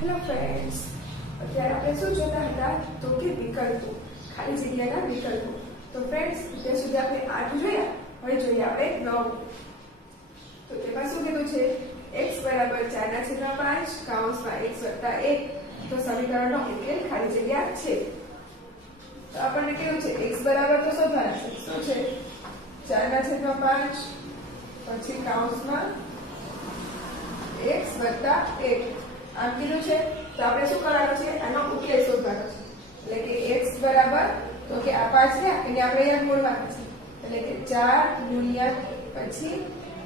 Hello friends, અત્યારે આપણે શું જોતા હતા તો કે વિકલ્પો, ખાલી જગ્યાના વિકલ્પો. તો ફ્રેન્ડ્સ, અત્યાર સુધી આપણે 8 જોયા, હવે જોઈએ આપણે 9. તો તેમાં શું કીધું છે? x બરાબર 4/5 કૌંસમાં x વત્તા 1. તો સમીકરણનો ઉકેલ ખાલી જગ્યા છે. તો આપણને કેવું છે? x બરાબર તો શોધવાના છે. શું છે? 4/5 પછી કૌંસમાં x વત્તા 1. આમ કીધું છે તો આપણે શું કરવાનું છે? આનો ઉકેલ શોધવાનો છે. એટલે કે x બરાબર તો કે આ 5 છે એને આપણે અહીંયા મૂળવાના છે. એટલે કે 4 ગુણ્યા પછી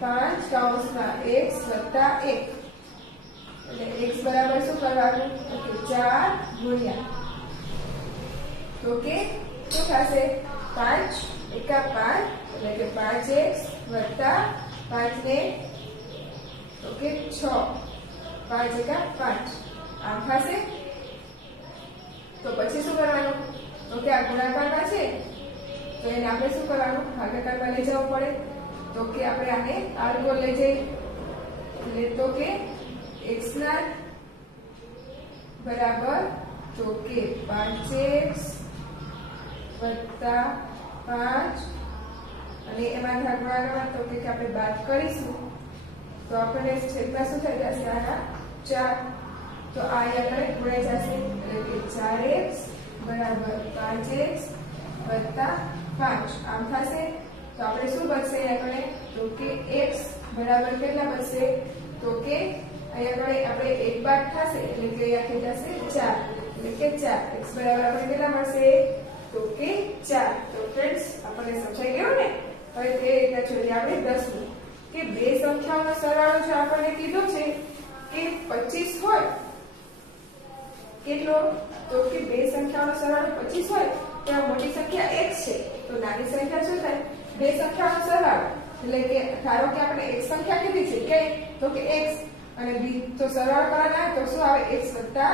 5 કૌંસમાં x વત્તા 1. એટલે x બરાબર શું કરવાનું? તો કે 4 ગુણ્યા તો કે શું થશે? 5 એકા 5 એટલે કે 5x વત્તા 5 ને તો કે 6 5 એકા 5 આમ થશે. તો પછી શું કરવાનું? તો કે આ ગુણાકારમાં છે તો એને આપણે શું કરવાનું? ભાગાકારમાં લઈ જવું પડે. તો કે આપણે આને આર્ગો લઈ જઈએ એટલે તો કે x ના બરાબર તો કે 5x વત્તા 5 અને એમાં ગુણાકારમાં તો કે આપણે બાદ કરીશું તો આપણને છેદમાં શું થઈ જશે? આના 4. તો આ અહીંયા ગુણાઈ જશે એટલે કે 4x બરાબર 5x વત્તા 5 આમ થશે. તો આપણે શું બચશે અહીંયા? તો કે x બરાબર કેટલા બચશે? તો કે અહીંયા આપણે 1 બાદ થશે એટલે કે અહીંયા થઈ જશે 4 એટલે કે 4 x બરાબર આપણે કેટલા મળશે? તો કે 4. તો ફ્રેન્ડ્સ, આપણને સમજાઈ ગયું ને? હવે તે રીતના જોઈએ આપણે 10મું કે બે સંખ્યાઓનો સરવાળો જો આપણને કીધો છે કે 25 હોય. કેટલો? તો કે બે સંખ્યાઓનો સરવાળો 25 હોય તો આ મોટી સંખ્યા x છે તો નાની સંખ્યા શું થાય? બે સંખ્યાઓનો સરવાળો એટલે કે ધારો કે આપણે એક સંખ્યા કીધી છે કે તો કે x અને b તો સરવાળો કરવાના તો શું આવે? x વત્તા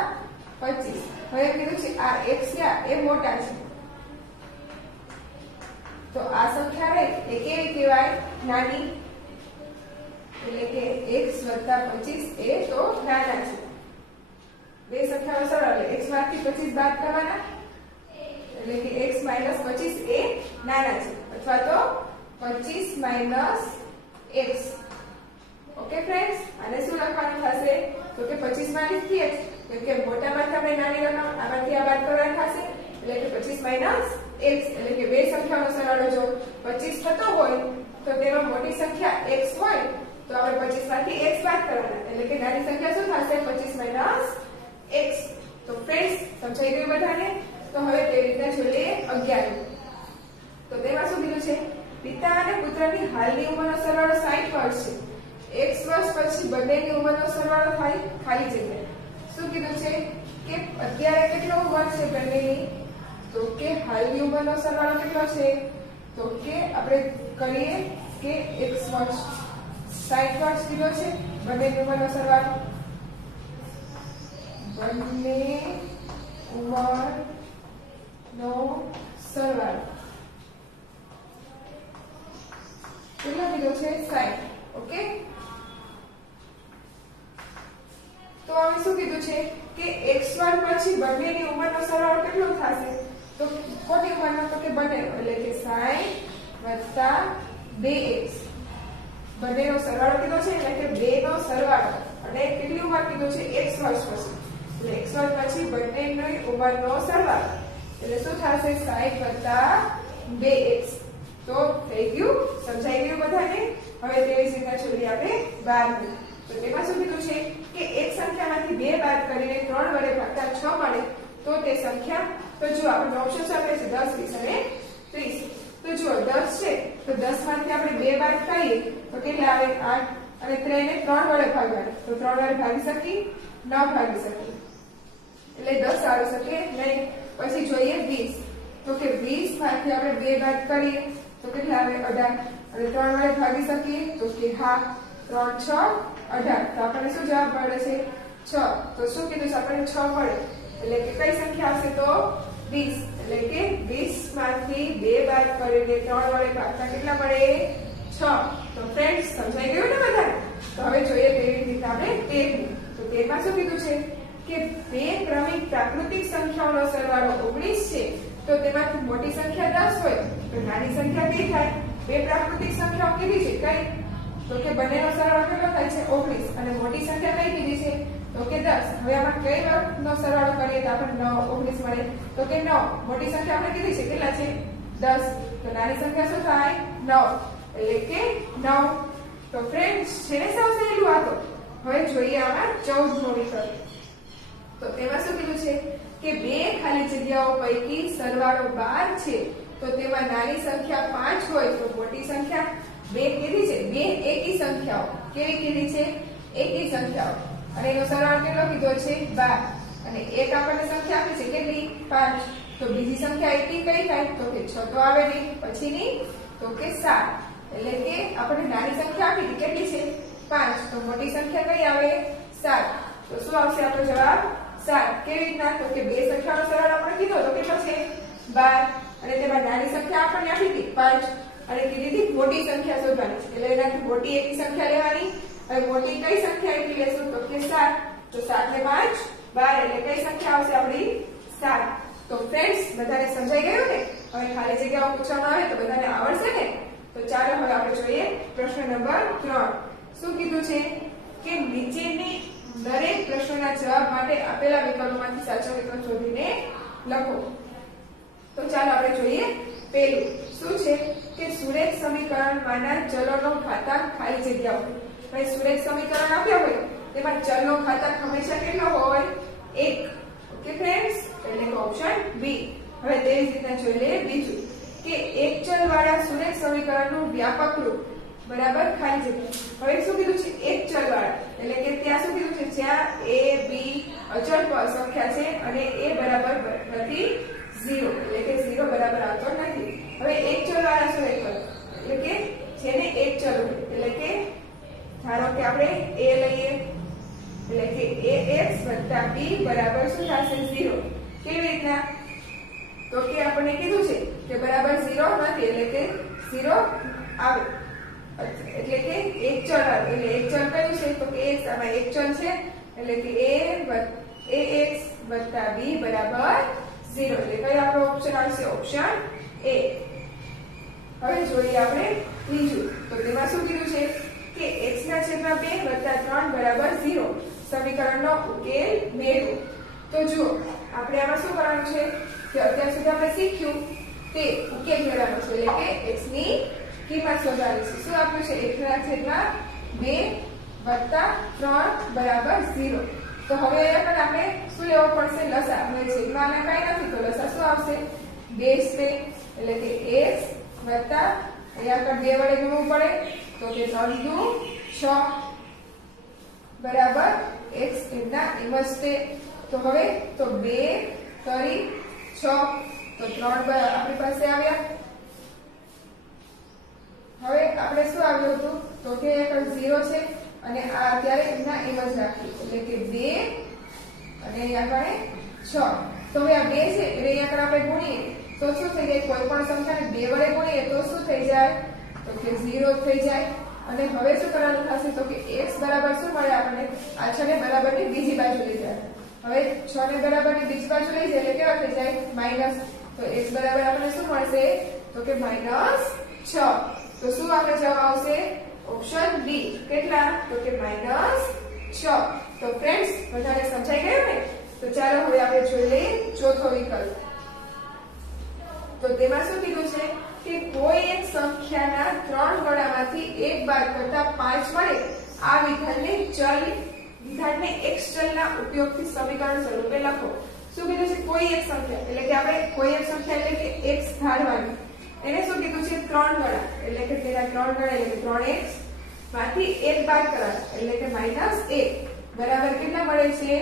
25. હવે કીધું છે આ x એ મોટા છે તો આ સંખ્યા રહે એ કેવી કહેવાય? નાની. એટલે કે x વત્તા 25 એ તો નાના છે. બે સંખ્યાઓ સરળ એટલે x માંથી 25 બાદ કરવાના એટલે કે x માઈનસ 25 એ નાના છે અથવા તો 25 માઈનસ x. ઓકે ફ્રેન્ડ્સ, આને શું લખવાનું થશે? તો કે 25 માંથી x કેમ કે મોટામાંથી આપણે નાની રકમ આમાંથી આ બાદ કરવાની થશે એટલે કે 25 માઈનસ x. એટલે કે બે સંખ્યાનો સરવાળો જો 25 થતો હોય તો તેમાં મોટી સંખ્યા x હોય તો આપણે 25 માંથી x બાદ કરવાના એટલે કે નાની સંખ્યા શું થશે? 25 માઈનસ x. તો ફ્રેન્ડ્સ, સમજાઈ ગયું બધાને? તો હવે તે રીતના જોઈએ 11. તો તેમાં શું કીધું છે? પિતા અને પુત્રની હાલની ઉંમરનો સરવાળો 60 વર્ષ છે. x વર્ષ પછી બંનેની ઉંમરનો સરવાળો થાય ખાલી જગ્યા. શું કીધું છે? કે અત્યારે કેટલો ઉંમર છે બંનેની? તો કે હાલની ઉંમરનો સરવાળો કેટલો છે? તો કે આપણે કરીએ કે x વર્ષ 60 વર્ષ કીધો છે બંનેની ઉંમરનો સરવાળો. બંને ઉંમરનો સરવાળો કેટલો કીધો છે? 60. ઓકે, તો હવે શું કીધું છે કે x વર્ષ પછી બંનેની ઉંમરનો સરવાળો કેટલો થશે? તો કોની ઉંમરનો? તો કે બંનેનો એટલે કે 60 વત્તા 2x. બંનેનો સરવાળો કીધો છે એટલે કે 2 નો સરવાળો અને કેટલી ઉંમર કીધું છે? x વર્ષ પછી. એટલે x વર્ષ પછી બંનેની ઉંમરનો સરવાળો એટલે શું થશે? 60 વત્તા 2x. તો થઈ ગયું? સમજાઈ ગયું બધાને? હવે તેવી જ રીતના જોઈએ આપણે 12મું. તો તેમાં શું કીધું છે કે એક સંખ્યામાંથી 2 બાદ કરીને 3 વડે ભાગતા 6 મળે તો તે સંખ્યા. તો જો આપણે ઓપ્શન્સ આપે છે 10, 20 અને 30. તો જો 10 છે તો 10 માંથી આપણે 2 બાદ કરીએ તો કેટલા આવે? 8 અને 3 ને 3 વડે ભાગવાના તો 3 વડે ભાગી શકી? ન ભાગી શકી એટલે 10 આવી શકે નહીં. પછી જોઈએ 20. તો કે 20 માંથી આપણે 2 બાદ કરીએ તો કેટલા આવે? 18 અને 3 વડે ભાગી શકીએ તો કે હા 3 6 18. તો આપણને શું જવાબ મળે છે? 6. તો શું કીધું છે? આપણને 6 મળે એટલે કે કઈ સંખ્યા આવશે? તો 20. એટલે કે 20 માંથી 2 બાદ કરીને 3 વડે ભાગતા કેટલા મળે? 6. તો ફ્રેન્ડ્સ, સમજાઈ ગયું ને બધાને? તો હવે જોઈએ તેવી રીતે આપણે 13મું. તો તેમાં શું કીધું છે કે બે ક્રમિક પ્રાકૃતિક સંખ્યાઓનો સરવાળો 19 છે તો તેમાંથી મોટી સંખ્યા 10 હોય તો નાની સંખ્યા કઈ થાય? બે પ્રાકૃતિક સંખ્યાઓ કીધી છે કઈ? તો કે બંનેનો સરવાળો કેટલો થાય છે? 19 અને મોટી સંખ્યા કઈ કીધી છે? તો કે 10. હવે આમાં કઈ વર્ગનો સરવાળો કરીએ તો આપણને 19 મળે? તો કે 9. મોટી સંખ્યા આપણે કીધી છે કેટલા છે? 10. તો નાની સંખ્યા શું થાય? 9. એટલે કે 9. તો ફ્રેન્ડ્સ છે ને સાવ સહેલું આ તો. હવે જોઈએ આમાં 14નો વિકલ્પ. તો તેમાં શું કીધું છે કે બે ખાલી જગ્યાઓ પૈકી સરવાળો 12 છે તો તેમાં નાની સંખ્યા 5 હોય તો મોટી સંખ્યા બે કીધી છે? બે એકી સંખ્યાઓ. કેવી કીધી છે? એકી સંખ્યાઓ. અને એનો સરવાળો કેટલો કીધો છે? 12. અને એક આપણને સંખ્યા આપી છે કેટલી? 5. તો બીજી સંખ્યા એકી કઈ થાય? તો કે 6 તો આવે નહીં. પછીની તો કે 7. એટલે કે આપણે નાની સંખ્યા આપી હતી કેટલી છે? 5. તો મોટી સંખ્યા કઈ આવે? 7. તો શું આવશે આપણો જવાબ? 7. કેવી રીતના? તો કે બે સંખ્યાનો સરવાળો આપણે કીધો તો કેટલો છે? 12. અને તેમાં નાની સંખ્યા આપણને આપી હતી 5 અને કીધી હતી મોટી સંખ્યા શોધવાની છે. એટલે એનાથી મોટી એકી સંખ્યા લેવાની. હવે મોટી કઈ સંખ્યા એટલી લેશું? તો કે 7. તો 7 ને 5 12 એટલે કઈ સંખ્યા આવશે આપણી? 7. તો ફ્રેન્ડ્સ બધાને સમજાઈ ગયું ને? હવે ખાલી જગ્યાઓ પૂછવામાં આવે તો બધાને આવડશે ને? તો ચાલો હવે આપણે જોઈએ પ્રશ્ન નંબર 3. શું કીધું છે કે નીચેની દરેક પ્રશ્નોના જવાબ માટે આપેલા વિકલ્પોમાંથી સાચો વિકલ્પ શોધીને લખો. તો ચાલો આપણે જોઈએ પહેલું. શું છે કે સુરેખ સમીકરણમાંના ચલોનો ઘાતાંક ખાલી જગ્યા હોય. ભાઈ સુરેખ સમીકરણ આપ્યા હોય તેમાં ચલનો ઘાતાંક હંમેશા કેટલો હોય? 1. Okay friends? એટલે કે ઓપ્શન બી. હવે તેવી જ રીતના જોઈ લઈએ બીજું કે એક ચલ વાળા સુરેખ સમીકરણનું વ્યાપક રૂપ બરાબર ખાલી જગ્યા. હવે શું કીધું છે? એક ચલ વાળા એટલે કે ત્યાં શું કીધું છે? જ્યાં a b અચળ સંખ્યા છે અને a બરાબર નથી 0 એટલે કે 0 બરાબર આવતો નથી. હવે એક ચલ વાળા સુરેખ એટલે કે જેને એક ચલ હોય એટલે કે ધારો કે આપણે a લઈએ એટલે કે ax + b બરાબર શું થશે? 0. કેવી રીતના? તો કે આપણને કીધું છે કે બરાબર 0 નથી એટલે કે 0 આવે એટલે કે એક ચલ આવે. એટલે એક ચલ કયું છે? તો કે x. આમાં એક ચલ છે એટલે કે ax + b બરાબર 0. એટલે કયો આપણો ઓપ્શન આવશે? Option a. હવે જોઈએ આપણે ત્રીજું. તો તેમાં શું કીધું છે કે x/2 + 3 બરાબર 0 સમીકરણનો ઉકેલ મેળવો. તો જુઓ આપણે આમાં શું કરવાનું છે કે અત્યાર સુધી આપણે શીખ્યું તે ઉકેલ મેળવવાનો છે એટલે કે x ની કિંમત શોધવાની છે. શું આપ્યું છે? x/2 + 3 બરાબર 0. તો હવે અહીંયા પણ આપણે શું લેવો પડશે? લસા. હવે છેદમાં કાંઈ નથી તો લસા શું આવશે? 2 છે એટલે કે x વત્તા અહીંયા આગળ 2 વડે ગુણવું પડે તો કે 3 દુ 6 બરાબર x એમના એમ જ છે. તો હવે તો 2 3 6 તો 3 આપણી પાસે આવ્યા. હવે આપણે શું આવ્યું હતું? તો કે એક 0 છે અને આ અત્યારે એમના એમ જ રાખ્યું એટલે કે 2 અને અહીંયા આગળ 6. તો હવે આ 2 છે એટલે અહીંયા આગળ આપણે ગુણીએ તો શું થઈ જાય? કોઈ પણ સંખ્યાને 2 વડે ગુણીએ તો શું થઈ જાય? તો કે 0 થઈ જાય. અને હવે શું કરવાનું થશે? તો કે x બરાબર શું મળે આપણને? આ 6 ને બરાબરની બીજી બાજુ લઈ જાય. હવે 6 ને બરાબરની બીજી બાજુ લઈ જાય એટલે કેવા થઈ જાય? માઈનસ. તો x બરાબર આપણને શું મળશે? તો કે -6. તો શું આપણે જવાબ આવશે? Option B. કેટલા? તો કે -6. તો ફ્રેન્ડ્સ બધાને સમજાઈ ગયું ને? તો ચાલો હવે આપણે જોઈ લઈએ ચોથો વિકલ્પ. તો તેમાં શું કીધું છે કે કોઈ એક સંખ્યાના 3 ગણામાંથી 1 બાદ કરતા 5 મળે આ વિધાનને x ચલના ઉપયોગથી સમીકરણ સ્વરૂપે લખો. શું કીધું છે? કોઈ એક સંખ્યા એટલે કે આપણે કોઈ એક સંખ્યા એટલે કે x ધારવાની. એને શું કીધું છે? 3 ગણા એટલે કે તેના 3 ગણા એટલે કે 3x માંથી 1 બાદ કરવાના એટલે કે -1 બરાબર કેટલા મળે છે?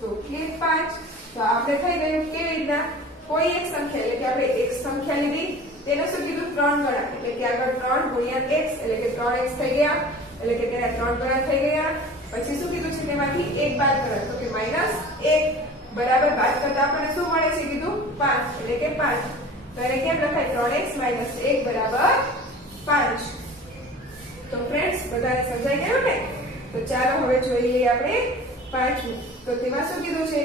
તો કે 5. તો આપણે થઈ ગયું કેવી રીતના? કોઈ એક સંખ્યા એટલે કે આપણે એક સંખ્યા લીધી તેને શું કીધું? 3 ગણા એટલે કે આગળ 3 × x એટલે કે 3x થઈ ગયા એટલે કે તેના 3 ગણા થઈ ગયા. પછી શું કીધું છે? તેમાંથી 1 બાદ કરવા તો કે -1 બરાબર બાદ કરતા આપણને શું મળે છે? કીધું 5 એટલે કે 5. તો એને કેમ લખાય? 3x - 1 બરાબર 5. તો ફ્રેન્ડ્સ બધાને સમજાઈ ગયું ને? તો ચાલો હવે જોઈ લઈએ આપણે પાંચમું તો તેમાં શું કીધું છે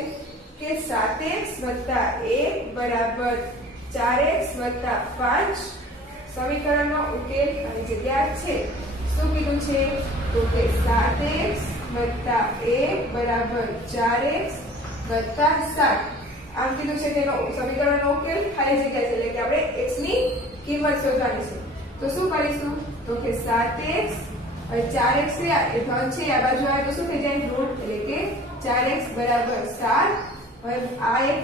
કે 7x + 1 બરાબર 4x + 5 સમીકરણનો ઉકેલ અને જગ્યા છે શું કીધું છે તો કે 7x + 1 બરાબર 4x + 7 આમ કીધું છે તેનો સમીકરણનો ઉકેલ ખાલી જગ્યા છે એટલે કે આપણે x ની કિંમત શોધવાની છે તો શું કરીશું તો કે 7x હવે 4x એ ધન છે આ બાજુ આવે તો શું થઈ જાય ઋણ એટલે કે 4x બરાબર 7 હવે આ એક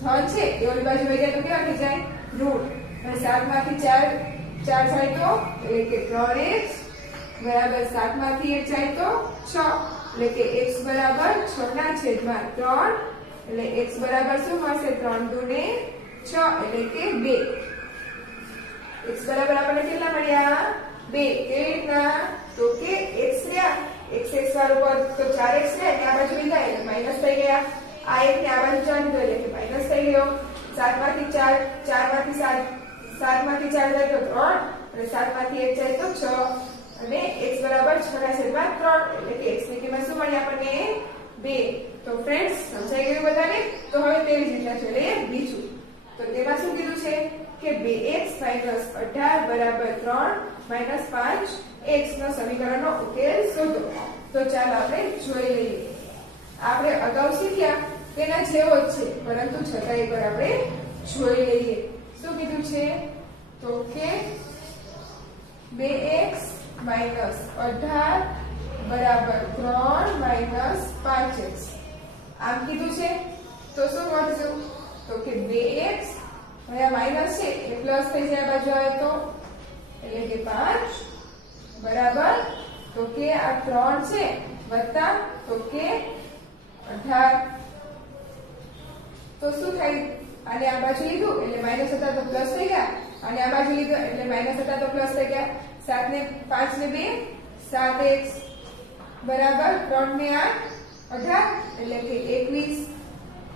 ધન છે એ ઓલી બાજુ વહી જાય તો કેવા થઈ જાય ઋણ અને 7 માંથી 4 જાય તો એટલે કે 3x બરાબર 7 માંથી 1 જાય તો 6 એટલે કે x બરાબર 6 ના છેદમાં 3 એટલે x બરાબર શું મળશે 3 દુને 6 એટલે કે 2 x બરાબર આપણને કેટલા મળ્યા 2 કેવી રીતના તો કે x રહ્યા x વાળું પદ તો 4x રહ્યા એટલે આ બાજુ લીધા એટલે માઈનસ થઈ ગયા આ એક ને આ બાજુ ચાલી ગયો એટલે માઈનસ થઈ ગયો 7 માંથી 4 4 માંથી 7 માંથી 4 જાય તો 3 અને 7 માંથી 1 જાય તો 6 અને x બરાબર 6 ના છેદમાં 3 એટલે કે x ની કિંમત શું મળી આપણને 2 તો ફ્રેન્ડ્સ સમજાઈ ગયું બધાને તો હવે તેવી જ રીતના જોઈએ બીજું તો તેમાં શું કીધું છે કે 2x - 18 બરાબર 3 - 5x નો સમીકરણનો ઉકેલ શોધો તો ચાલો આપણે જોઈ લઈએ આપણે અગાઉ શીખ્યા તેના જેવો જ છે પરંતુ છતાં એકવાર આપણે જોઈ લઈએ શું કીધું છે તો કે 2x - 18 બરાબર 3 - 5x આમ કીધું છે તો શું વધશું તો કે 2x હવે આ માઈનસ છે એ પ્લસ થઈ જાય બાજુ આવે તો એટલે કે 5 બરાબર તો કે આ 3 છે વત્તા તો કે 18 તો શું થાય આને આ બાજુ લીધું એટલે માઈનસ હતા તો પ્લસ થઈ ગયા અને આ બાજુ લીધું એટલે માઈનસ હતા તો પ્લસ થઈ ગયા 7 ને 5 ને 2 7x બરાબર 3 ને 8 18 એટલે કે 21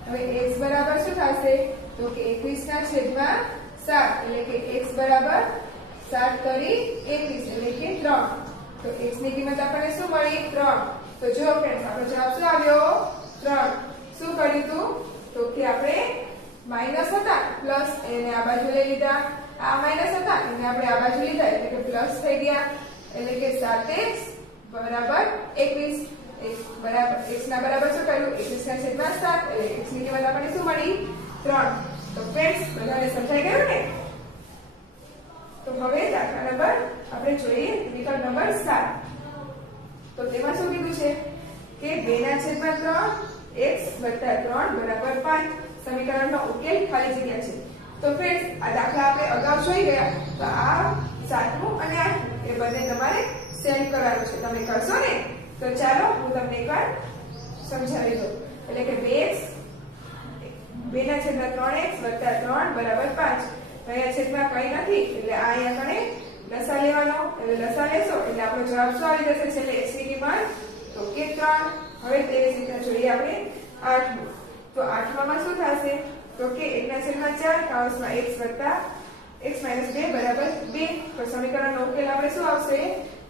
હવે x બરાબર શું થશે તો કે 21 ના છેદમાં 7 એટલે કે x બરાબર 7 કરી 21 એટલે કે 3 તો x ની કિંમત આપણને શું મળી 3 તો જો ફ્રેન્ડ્સ આપણો જવાબ શું આવ્યો 3 શું કર્યું તું તો કે આપણે માઈનસ હતા પ્લસ એને આ બાજુ લઈ લીધા આ માઈનસ હતા એને આપણે આ બાજુ લીધા એટલે કે પ્લસ થઈ ગયા એટલે કે 7x બરાબર 21 x બરાબર x ના બરાબર શું કર્યું 21 ના છેદમાં 7 એટલે x ની કિંમત આપણને શું મળી 3 તો ફ્રેન્ડ્સ બધાને સમજાઈ ગયું ને તો હવે દાખલા નંબર આપણે જોઈએ વિકલ્પ નંબર 7 તો તેમાં શું કીધું છે કે 2 ના છેદમાં 3 x + 3 બરાબર 5 સમીકરણનો ઉકેલ ખાલી જગ્યા છે તો ફ્રેન્ડ્સ આ દાખલા આપણે અગાઉ જોઈ ગયા તો આ 7મું અને 8મું એ બંને તમારે સેમ કરવાનું છે તમે કરશો ને તો ચાલો હું તમને એકવાર સમજાવી દઉં એટલે કે 2x 2 ના છેદમાં 3x + 3 બરાબર 5 અહીંયા છેદમાં કંઈ નથી એટલે આ અહીંયા કણે લસા લેવાનો એટલે લસા લેશો એટલે આપણો જવાબ શું આવી જશે છેલ્લે x ની કિંમત તો કે 3 હવે તેવી જ રીતે જોઈએ આપણે 8મું તો 8માં શું થશે તો કે 1/4 કૌંસમાં x વત્તા x - 2 બરાબર 2 તો સમીકરણનો ઉકેલ આપણે શું આવશે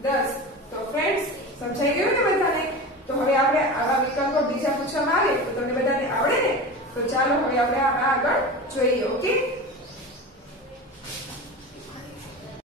10 તો ફ્રેન્ડ્સ સમજાઈ ગયું ને બધાને તો હવે આપણે આવા વિકલ્પો બીજા પૂછવામાં આવે તો તમને બધાને આવડે ને તો ચાલો હવે આપણે આગળ જોઈએ ઓકે